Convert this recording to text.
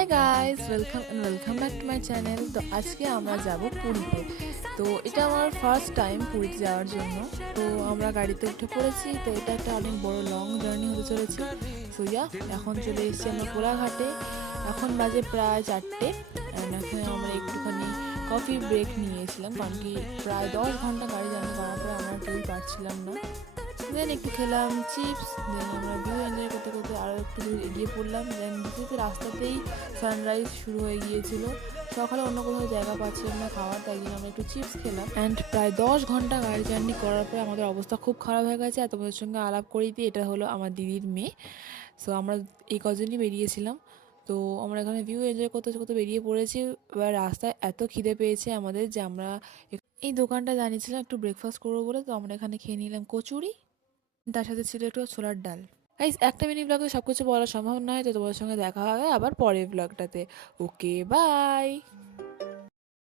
Hi guys, welcome back to my channel. তো আজকে আমরা যাব পুরীতে। তো এটা আমার ফার্স্ট টাইম পুরীতে যাওয়ার জন্য। তো আমরা গাড়িতে উঠে পড়েছি। তো এটা একটা অনেক বড় লং জার্নি হতে চলেছে। সো এখন চলে এসেছি আমরা কোলাঘাটে। এখন বাজে প্রায় 4টে। এখানে আমরা একটুখানি কফি ব্রেক নিয়েছিলাম, কারণ কি প্রায় 10 ঘন্টা গাড়ি জার্নি করার পরে আমরা কেউই পারছিলাম না। দেন একটু খেলাম চিপস, দেন আমরা ভিউ এনজয় করতে করতে আরও একটু দূর এগিয়ে পড়লাম। দেন যেহেতু রাস্তাতেই সানরাইজ শুরু হয়ে গিয়েছিল, সকালে অন্য কোথাও জায়গা পাচ্ছিলাম না খাওয়ার, তাই জন্য আমরা একটু চিপস খেলাম। অ্যান্ড প্রায় 10 ঘন্টা গাড়ি জার্নি করার পরে আমাদের অবস্থা খুব খারাপ হয়ে গেছে। আর তোমাদের সঙ্গে আলাপ করিয়ে দিই, এটা হলো আমার দিদির মেয়ে। সো আমরা এই কজনই বেরিয়েছিলাম। তো আমরা এখানে ভিউ এনজয় করতে করতে বেরিয়ে পড়েছি। এবার রাস্তায় এত খিদে পেয়েছে আমাদের যে আমরা এই দোকানটা জানিয়েছিলাম একটু ব্রেকফাস্ট করবো বলে। তো আমরা এখানে খেয়ে নিলাম কচুরি, তার সাথে ছিল একটু ছোলার ডাল। গাইস, একটা মিনি ব্লগে সব কিছু বলা সম্ভব নয়, তো তোমাদের সঙ্গে দেখা হবে আবার পরের ব্লগটাতে। ওকে, বাই।